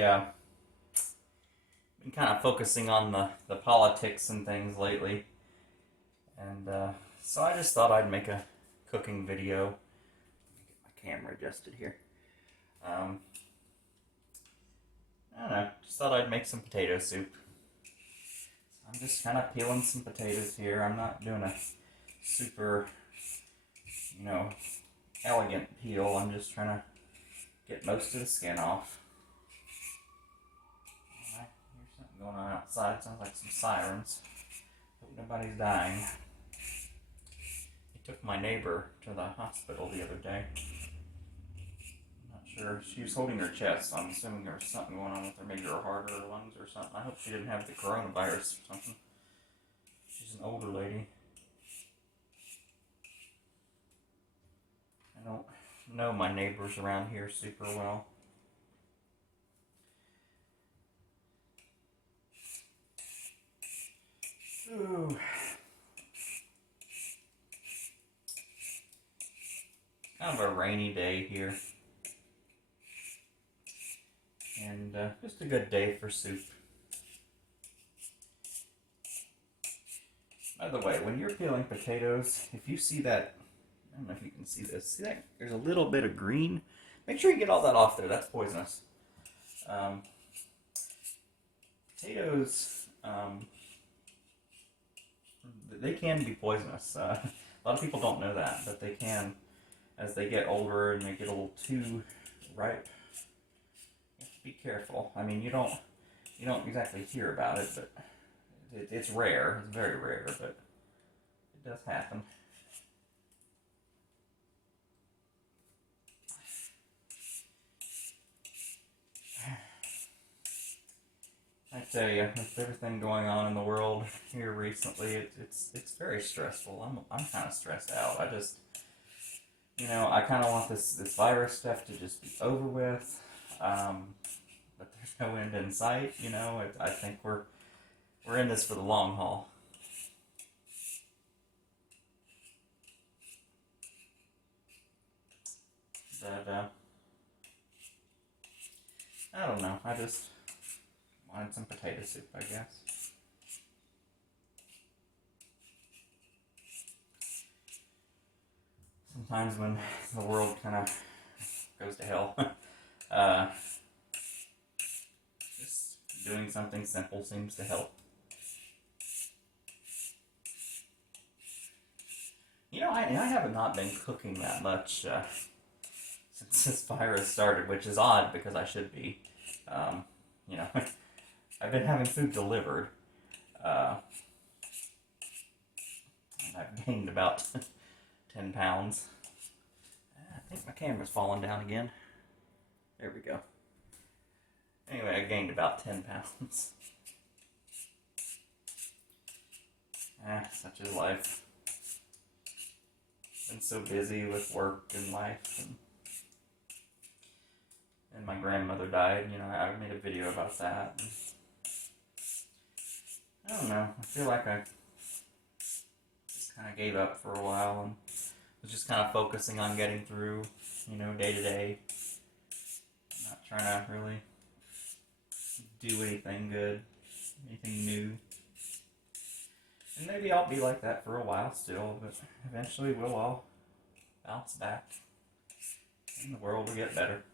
been kind of focusing on the politics and things lately, and so I just thought I'd make a cooking video. Get my camera adjusted here. Um, I don't know, just thought I'd make some potato soup. I'm just kind of peeling some potatoes here. I'm not doing a super, you know, elegant peel. I'm just trying to get most of the skin off. I hear something going on outside. Sounds like some sirens. Hope nobody's dying. He took my neighbor to the hospital the other day. I'm not sure. She was holding her chest, so I'm assuming there was something going on with her, maybe her heart or her lungs or something. I hope she didn't have the coronavirus or something. She's an older lady. I don't know my neighbors around here super well. Ooh. Kind of a rainy day here. And just a good day for soup. By the way, when you're peeling potatoes, if you see that, I don't know if you can see this, see that there's a little bit of green? Make sure you get all that off there, that's poisonous. Potatoes, they can be poisonous. A lot of people don't know that, but they can, as they get older and they get a little too ripe. You have to be careful. I mean, you don't exactly hear about it, but it's rare. It's very rare, but it does happen. I tell you, with everything going on in the world here recently, it's very stressful. I'm kind of stressed out. I just, I kind of want this virus stuff to just be over with, but there's no end in sight. I think we're in this for the long haul. But I don't know. I just wanted some potato soup, I guess. Sometimes when the world kind of goes to hell, just doing something simple seems to help. I have not been cooking that much since this virus started, which is odd because I should be. I've been having food delivered, and I've gained about 10 pounds. I think my camera's falling down again. There we go. Anyway, I gained about 10 pounds. Such is life. Been so busy with work and life, and my grandmother died. I made a video about that. I don't know. I feel like I just kind of gave up for a while and was just kind of focusing on getting through, day to day. Not trying to really do anything good, anything new. And maybe I'll be like that for a while still, but eventually we'll all bounce back and the world will get better.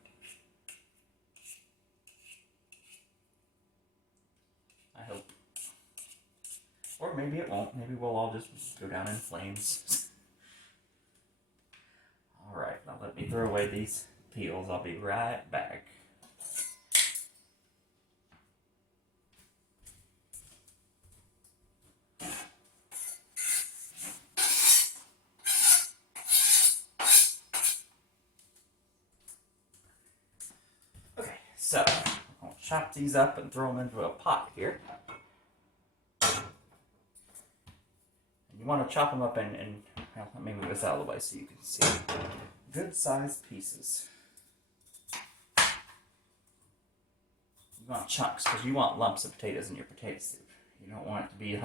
I hope. Or maybe it won't. Maybe we'll all just go down in flames. Alright, now let me throw away these peels. I'll be right back. Okay, so I'll chop these up and throw them into a pot here. You want to chop them up in well, let me move this out of the way so you can see good sized pieces. You want chunks because you want lumps of potatoes in your potato soup. You don't want it to be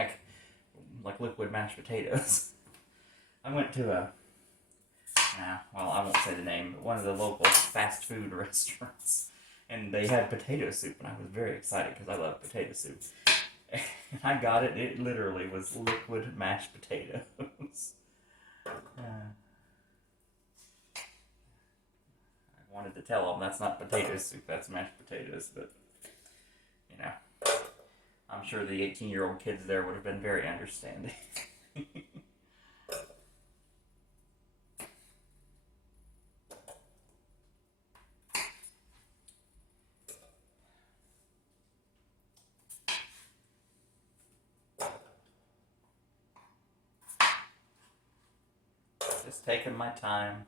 like liquid mashed potatoes. I went to I won't say the name, but one of the local fast food restaurants, and they had potato soup, and I was very excited because I love potato soup. And I got it. It literally was liquid mashed potatoes. I wanted to tell them that's not potato soup, that's mashed potatoes, but you know, I'm sure the 18-year-old kids there would have been very understanding. Just taking my time.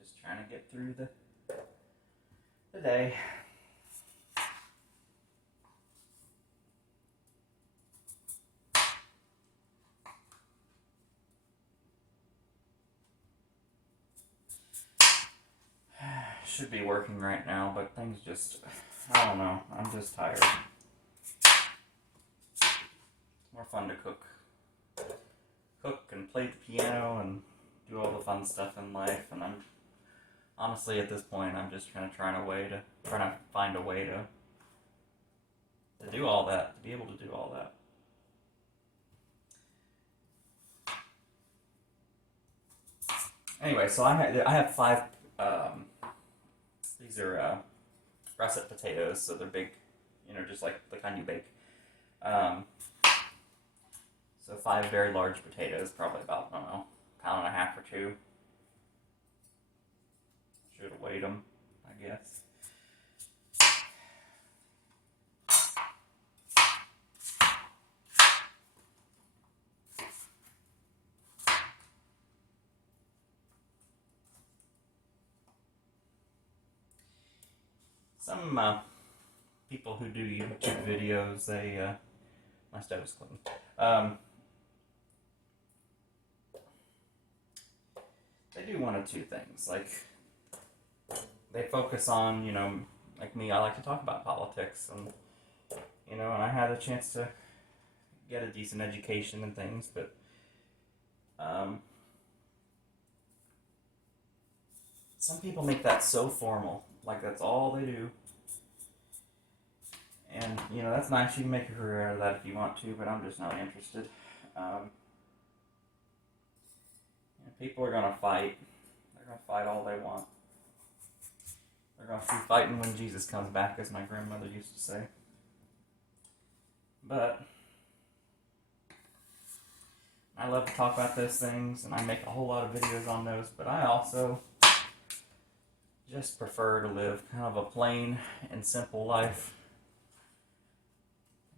Just trying to get through the day. Should be working right now, but things just, I don't know, I'm just tired. It's more fun to cook and play the piano and do all the fun stuff in life, and I'm honestly at this point I'm just trying to find a way to do all that, to be able to do all that. Anyway, so I have 5. These are russet potatoes, so they're big, just like the kind you bake. So 5 very large potatoes, probably about, I don't know, 1.5 pounds or 2. Should have weighed them, I guess. Some people who do YouTube videos, my stove is clean. They do one of 2 things. Like, they focus on, like me, I like to talk about politics, and, and I had a chance to get a decent education and things, but, some people make that so formal, like that's all they do. And, that's nice, you can make a career out of that if you want to, but I'm just not interested. People are gonna fight. They're gonna fight all they want. They're gonna be fighting when Jesus comes back, as my grandmother used to say. But I love to talk about those things, and I make a whole lot of videos on those, but I also just prefer to live kind of a plain and simple life.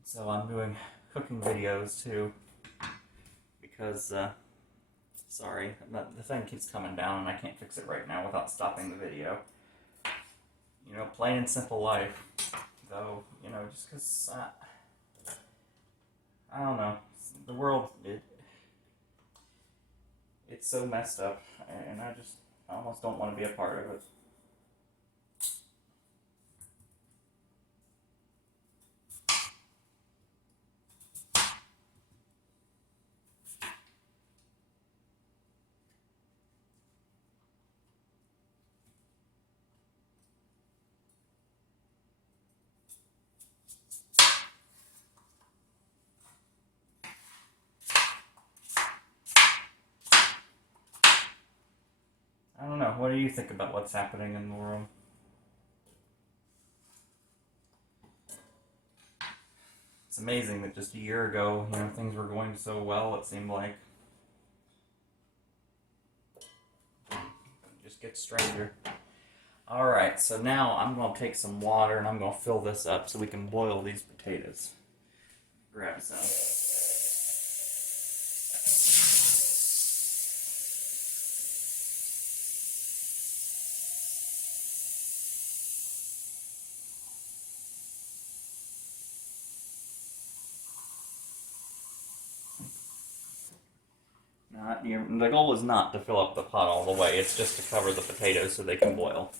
So I'm doing cooking videos too, because, sorry, the thing keeps coming down and I can't fix it right now without stopping the video. Plain and simple life, though, just because, I don't know, the world, it's so messed up, and I almost don't want to be a part of it. I don't know, what do you think about what's happening in the world? It's amazing that just a year ago, things were going so well, it seemed like. It just gets stranger. Alright, so now I'm going to take some water and I'm going to fill this up so we can boil these potatoes. Grab some. The goal is not to fill up the pot all the way, it's just to cover the potatoes so they can boil.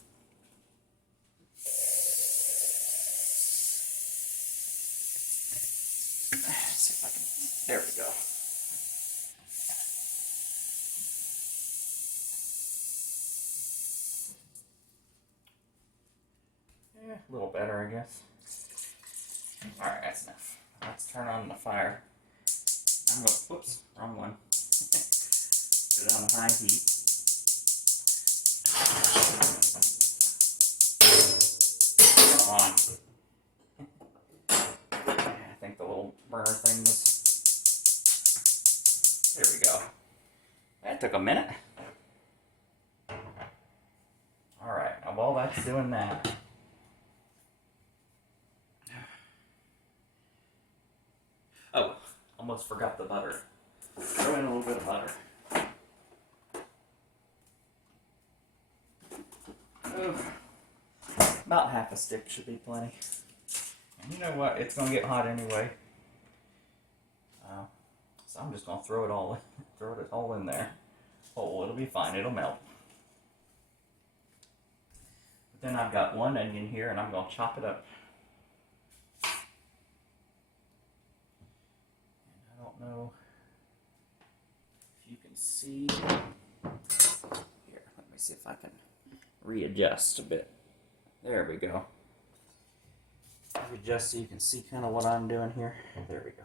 Let's see if I can. There we go. A little better, I guess. Alright, that's enough. Let's turn on the fire. I'm going, whoops, wrong one. Put it on high heat. Come on. I think the little burner thing was... There we go. That took a minute. Alright, now while that's doing that... Oh, almost forgot the butter. Throw in a little bit of butter. About half a stick should be plenty. And you know what? It's going to get hot anyway. So I'm just going to throw it all in there. Oh, it'll be fine. It'll melt. But then I've got one onion here, and I'm going to chop it up. And I don't know if you can see. Here, let me see if I can readjust a bit. There we go. Readjust so you can see kind of what I'm doing here. There we go.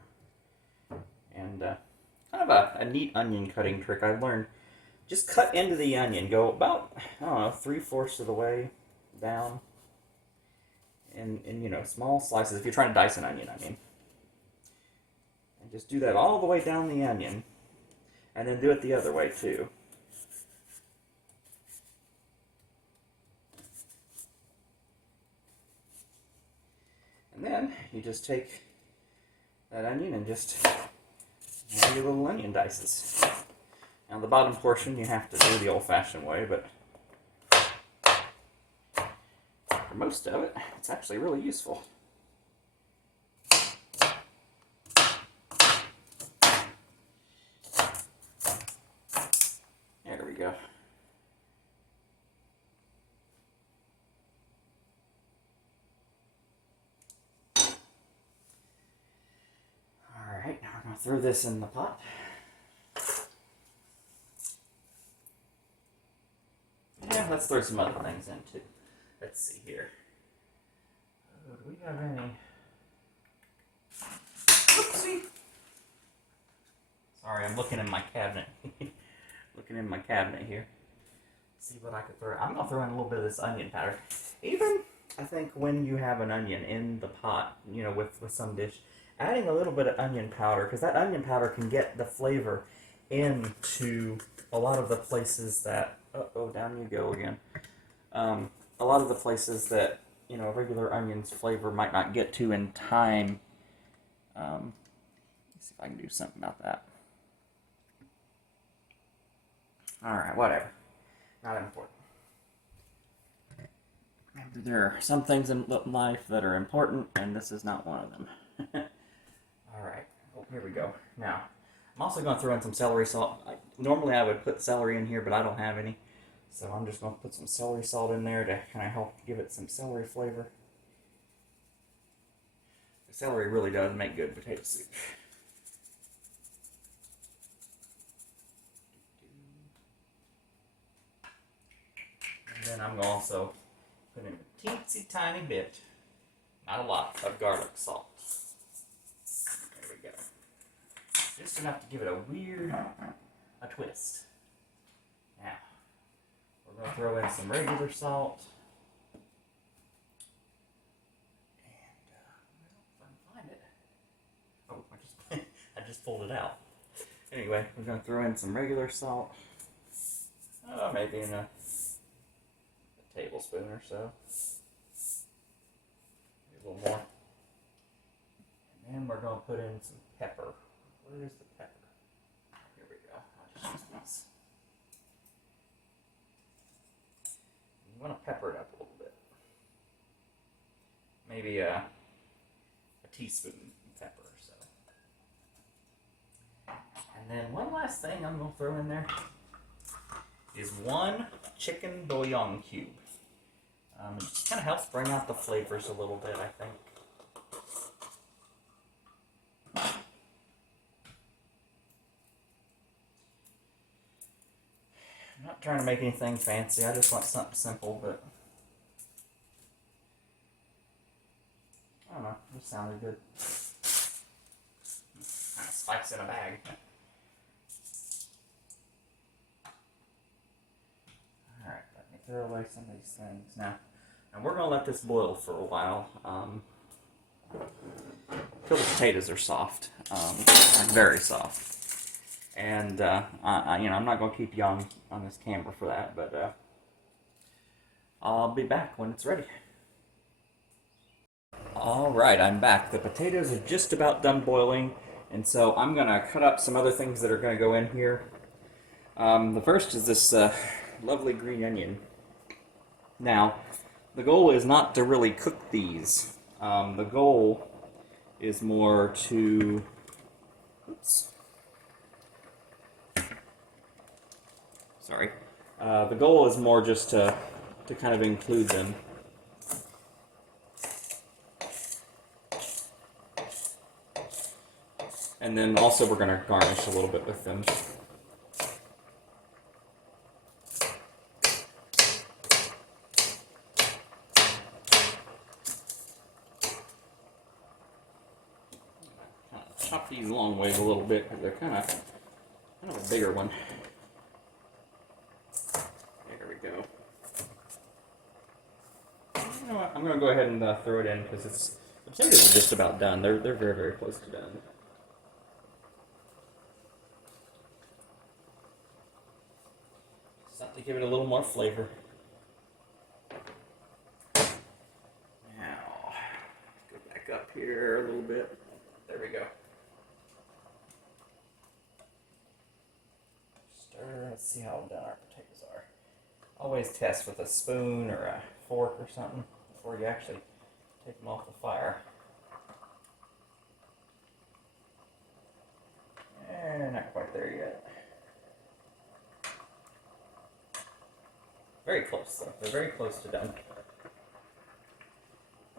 And kind of a neat onion cutting trick I learned. Just cut into the onion. Go about, I don't know, 3/4 of the way down. And you know, small slices. If you're trying to dice an onion, I mean. And just do that all the way down the onion. And then do it the other way, too. And then you just take that onion and just make your little onion dices. Now the bottom portion you have to do the old-fashioned way, but for most of it, it's actually really useful. There we go. Alright, now we're going to throw this in the pot. Yeah, let's throw some other things in too. Let's see here. Do we have any... Oopsie! Sorry, I'm looking in my cabinet. Looking in my cabinet here. See what I could throw. I'm going to throw in a little bit of this onion powder. Even, I think, when you have an onion in the pot, you know, with some dish, adding a little bit of onion powder, because that onion powder can get the flavor into a lot of the places that... Uh-oh, down you go again. A lot of the places that, you know, regular onions flavor might not get to in time. Let's see if I can do something about that. Alright, whatever. Not important. There are some things in life that are important, and this is not one of them. Alright, oh, here we go. Now, I'm also going to throw in some celery salt. Normally I would put celery in here, but I don't have any. So I'm just going to put some celery salt in there to kind of help give it some celery flavor. The celery really does make good potato soup. And then I'm going to also put in a teensy tiny bit, not a lot, of garlic salt. There we go. Just enough to give it a twist. Now, we're going to throw in some regular salt. And, I don't know if I can find it. Oh, I just pulled it out. Anyway, we're going to throw in some regular salt. Maybe in a tablespoon or so. Maybe a little more. And then we're going to put in some pepper. Where is the pepper? Here we go. I'll just use these. You want to pepper it up a little bit. Maybe a teaspoon of pepper or so. And then one last thing I'm going to throw in there is one chicken bouillon cube. It just kind of helps bring out the flavors a little bit, I think. I'm not trying to make anything fancy. I just want something simple, but don't know. It just sounded good. Kind of spikes in a bag. Alright, let me throw away some of these things now. And we're going to let this boil for a while. Until the potatoes are soft. Like very soft. And, I'm not going to keep you on this camera for that, but I'll be back when it's ready. Alright, I'm back. The potatoes are just about done boiling, and so I'm going to cut up some other things that are going to go in here. The first is this lovely green onion. Now, the goal is not to really cook these. The goal is more to... Oops. Sorry. The goal is more just to kind of include them. And then also we're going to garnish a little bit with them. Chop these long ways a little bit because they're kind of a bigger one. There we go. You know what? I'm going to go ahead and throw it in because the potatoes are just about done. They're very, very close to done. Just have to give it a little more flavor. Now, go back up here a little bit. There we go. Stir. Let's see how done our potatoes are. Always test with a spoon or a fork or something before you actually take them off the fire. Not quite there yet. Very close though. They're very close to done.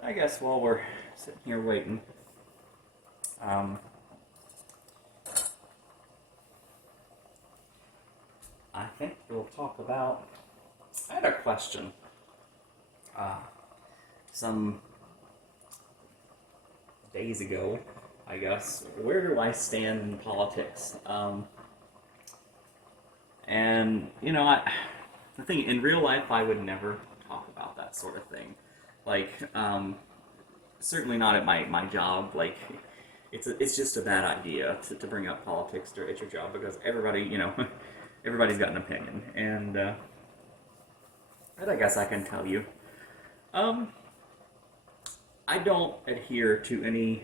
I guess while we're sitting here waiting, I think we'll talk about... I had a question. Some days ago, I guess. Where do I stand in politics? And, the thing, in real life, I would never talk about that sort of thing. Like, certainly not at my job. Like, it's just a bad idea to bring up politics at your job because everybody, everybody's got an opinion. And I guess I can tell you. I don't adhere to any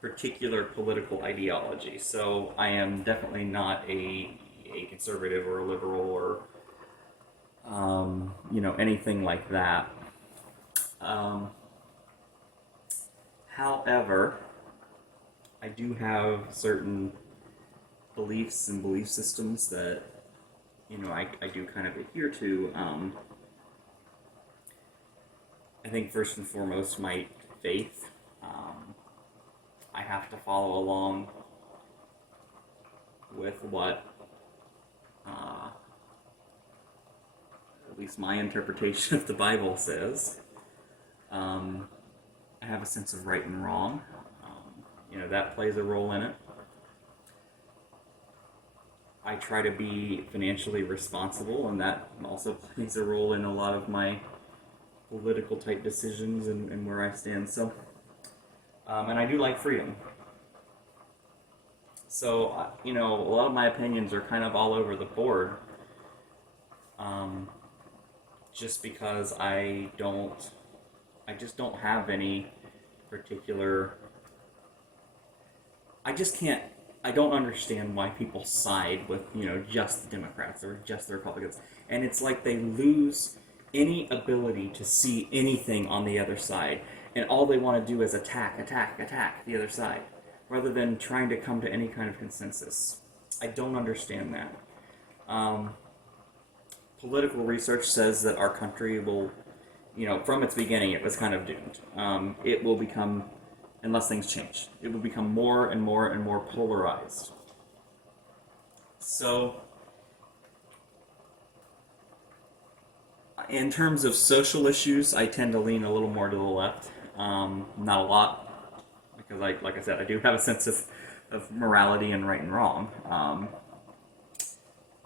particular political ideology, so I am definitely not a conservative or a liberal or anything like that. However, I do have certain beliefs and belief systems that I do kind of adhere to. I think first and foremost my faith. I have to follow along with what at least my interpretation of the Bible says. I have a sense of right and wrong. That plays a role in it. I try to be financially responsible, and that also plays a role in a lot of my political type decisions and where I stand. So, and I do like freedom. So, a lot of my opinions are kind of all over the board. Just because I just don't have any particular, I don't understand why people side with, just the Democrats or just the Republicans. And it's like they lose any ability to see anything on the other side. And all they want to do is attack the other side, rather than trying to come to any kind of consensus. I don't understand that. Political research says that our country will, from its beginning, it was kind of doomed. It will become, unless things change, it will become more and more and more polarized. So, in terms of social issues, I tend to lean a little more to the left. Not a lot, because like I said, I do have a sense of morality and right and wrong.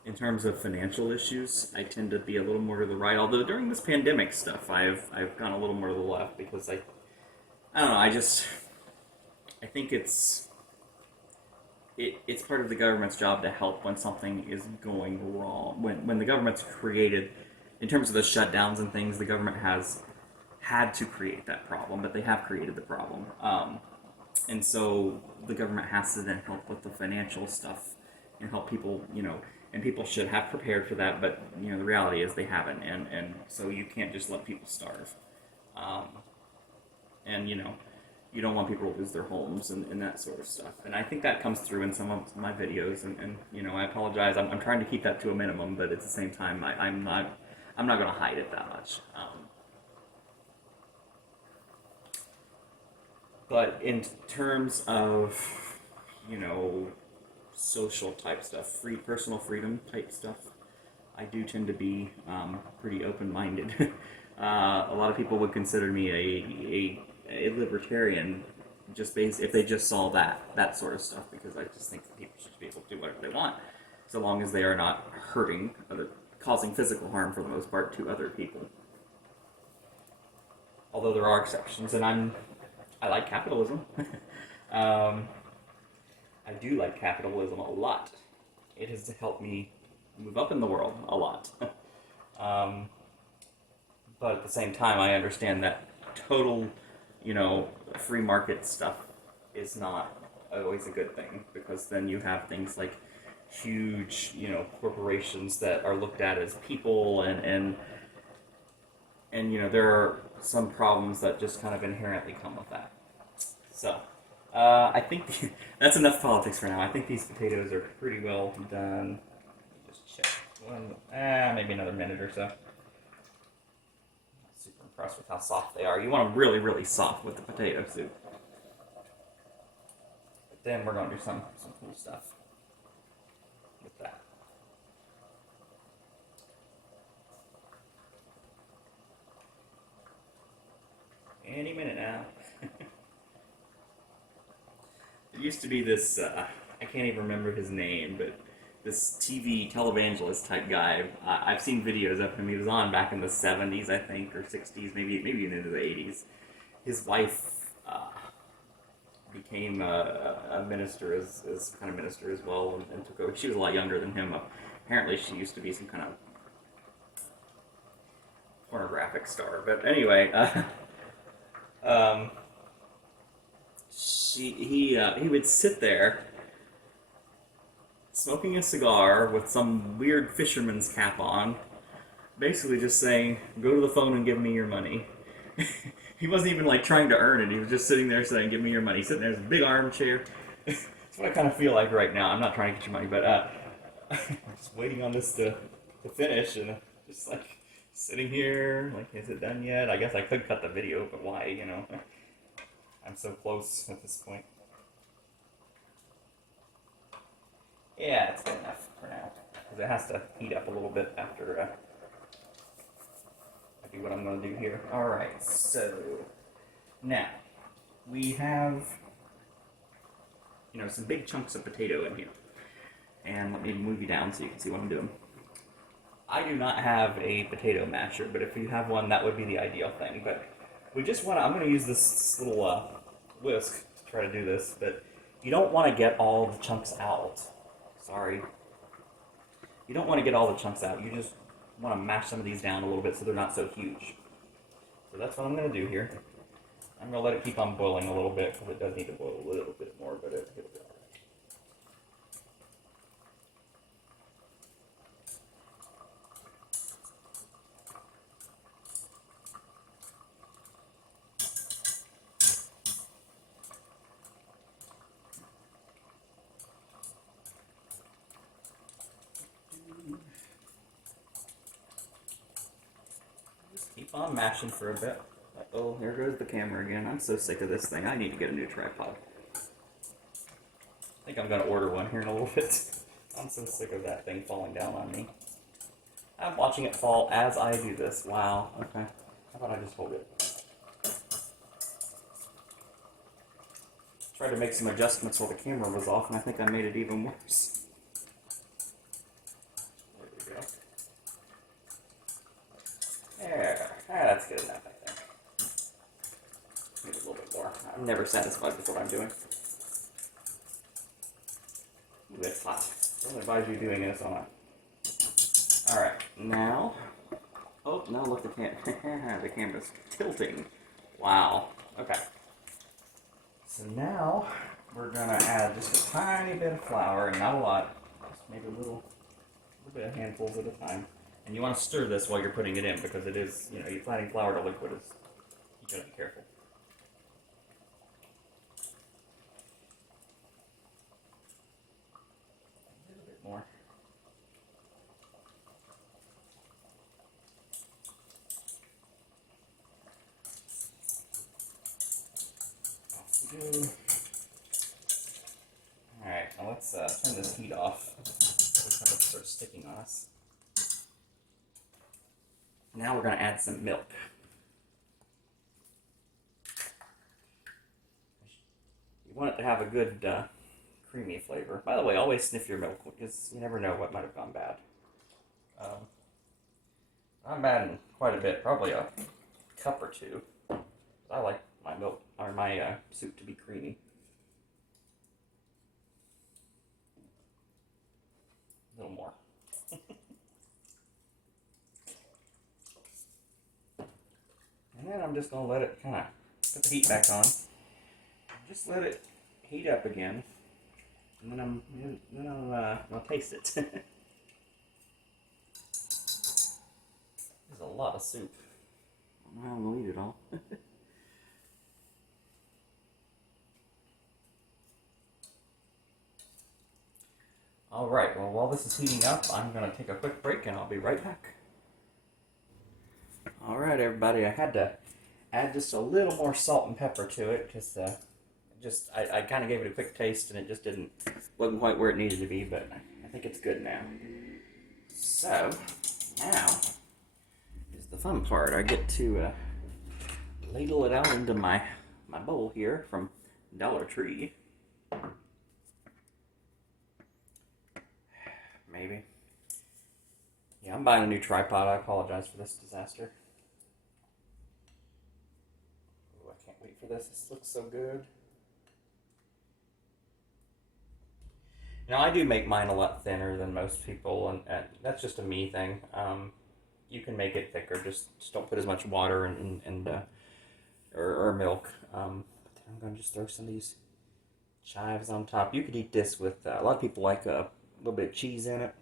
In terms of financial issues, I tend to be a little more to the right. Although during this pandemic stuff, I've gone a little more to the left because I don't know. I think it's part of the government's job to help when something is going wrong. When the government's created, in terms of the shutdowns and things, the government has had to create that problem, but they have created the problem. And so the government has to then help with the financial stuff and help people, and people should have prepared for that, but, the reality is they haven't, and so you can't just let people starve. And, you don't want people to lose their homes and that sort of stuff. And I think that comes through in some of my videos, and I apologize. I'm trying to keep that to a minimum, but at the same time, I'm not going to hide it that much. But in terms of, social type stuff, personal freedom type stuff, I do tend to be pretty open-minded. A lot of people would consider me a libertarian just if they just saw that sort of stuff, because I just think that people should be able to do whatever they want, so long as they are not causing physical harm for the most part to other people. Although there are exceptions, and I like capitalism. I do like capitalism a lot. It has helped me move up in the world a lot. But at the same time, I understand that total, free market stuff is not always a good thing, because then you have things like huge, corporations that are looked at as people, and there are some problems that just kind of inherently come with that. So, I think that's enough politics for now. I think these potatoes are pretty well done. Just check maybe another minute or so. Not super impressed with how soft they are. You want them really, really soft with the potato soup. But then we're going to do some cool stuff with that. Any minute now. There used to be this, I can't even remember his name, but this televangelist type guy. I've seen videos of him. He was on back in the 70s, I think, or 60s, maybe even into the 80s. His wife became a minister, as kind of minister as well, and took over. She was a lot younger than him. Apparently she used to be some kind of pornographic star. But anyway, he would sit there smoking a cigar with some weird fisherman's cap on, basically just saying, "Go to the phone and give me your money." He wasn't even trying to earn it. He was just sitting there saying, "Give me your money." Sitting there in a big armchair. That's what I kind of feel like right now. I'm not trying to get your money, but I'm just waiting on this to finish, and just sitting here, is it done yet? I guess I could cut the video, but why, I'm so close at this point. Yeah, it's good enough for now, because it has to heat up a little bit after I do what I'm going to do here. Alright, so now we have some big chunks of potato in here, and let me move you down so you can see what I'm doing. I do not have a potato masher, but if you have one, that would be the ideal thing. But I'm going to use this little whisk to try to do this, but you don't want to get all the chunks out. Sorry. You don't want to get all the chunks out. You just want to mash some of these down a little bit so they're not so huge. So that's what I'm going to do here. I'm going to let it keep on boiling a little bit, because it does need to boil a little bit more, but it'll be alright. Keep on mashing for a bit. Oh, here goes the camera again. I'm so sick of this thing. I need to get a new tripod. I think I'm going to order one here in a little bit. I'm so sick of that thing falling down on me. I'm watching it fall as I do this. Wow. Okay. How about I just hold it? Tried to make some adjustments while the camera was off, and I think I made it even worse. There we go. There. That's good enough, I think. Maybe a little bit more. I'm never satisfied with what I'm doing. Ooh, it's hot. I don't advise you doing this on a... Alright, now... Oh, now look, the camera's tilting. Wow. Okay. So now, we're going to add just a tiny bit of flour, and not a lot. Just maybe a little bit of handfuls at a time. And you want to stir this while you're putting it in, because it is, you know, you're adding flour to liquid. You got to be careful. A little bit more. Alright, now let's turn this heat off. It's going to start sticking on us. Now we're going to add some milk. You want it to have a good creamy flavor. By the way, always sniff your milk because you never know what might have gone bad. I'm adding quite a bit, probably a cup or two. I like my milk or my soup to be creamy. A little more. And then I'm just going to let it kind of put the heat back on. Just let it heat up again. And then I'll taste it. There's a lot of soup. I don't know, eat it all. Alright, well, while this is heating up, I'm going to take a quick break and I'll be right back. Alright, everybody, I had to add just a little more salt and pepper to it because I kind of gave it a quick taste and it just wasn't quite where it needed to be, but I think it's good now. So, now is the fun part. I get to ladle it out into my bowl here from Dollar Tree. Maybe. Yeah, I'm buying a new tripod. I apologize for this disaster. Ooh, I can't wait for this. This looks so good. Now, I do make mine a lot thinner than most people, and that's just a me thing. You can make it thicker. Just don't put as much water or milk. But then I'm going to just throw some of these chives on top. You could eat this with, a lot of people like a little bit of cheese in it,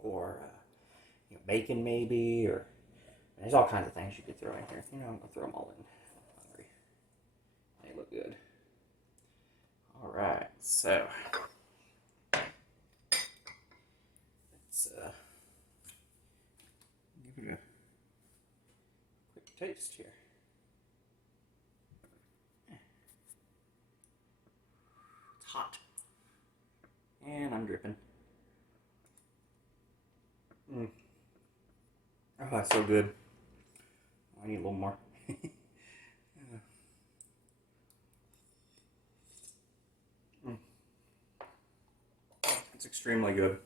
or bacon maybe, or there's all kinds of things you could throw in here. I'm going to throw them all in. I'm hungry. They look good. Alright, so let's give it a quick taste here. It's hot. And I'm dripping. Oh, that's so good. I need a little more. It's extremely good.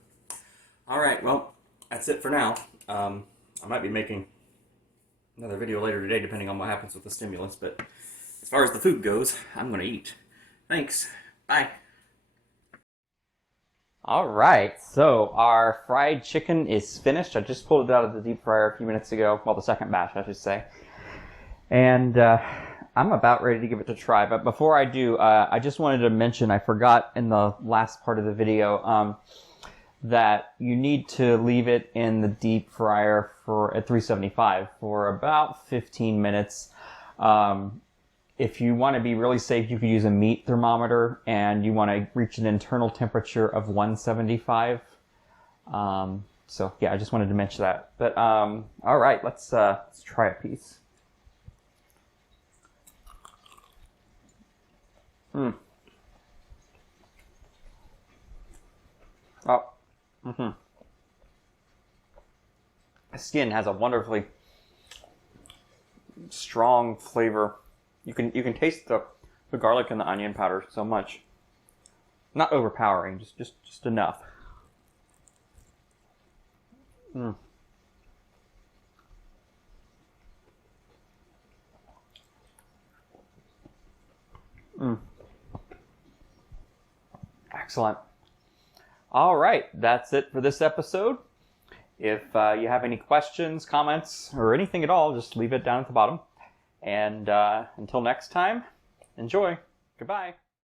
Alright, well, that's it for now. I might be making another video later today, depending on what happens with the stimulus, but as far as the food goes, I'm going to eat. Thanks. Bye. Alright, so our fried chicken is finished. I just pulled it out of the deep fryer a few minutes ago. Well, the second batch, I should say. And I'm about ready to give it a try. But before I do, I just wanted to mention, I forgot in the last part of the video, that you need to leave it in the deep fryer at 375 for about 15 minutes. If you want to be really safe, you could use a meat thermometer, and you want to reach an internal temperature of 175. So yeah, I just wanted to mention that. But all right, let's try a piece. Oh. The skin has a wonderfully strong flavor. You can taste the the garlic and the onion powder so much. Not overpowering, just enough. Mm. Mm. Excellent. All right, that's it for this episode. If you have any questions, comments, or anything at all, just leave it down at the bottom. And until next time, enjoy. Goodbye.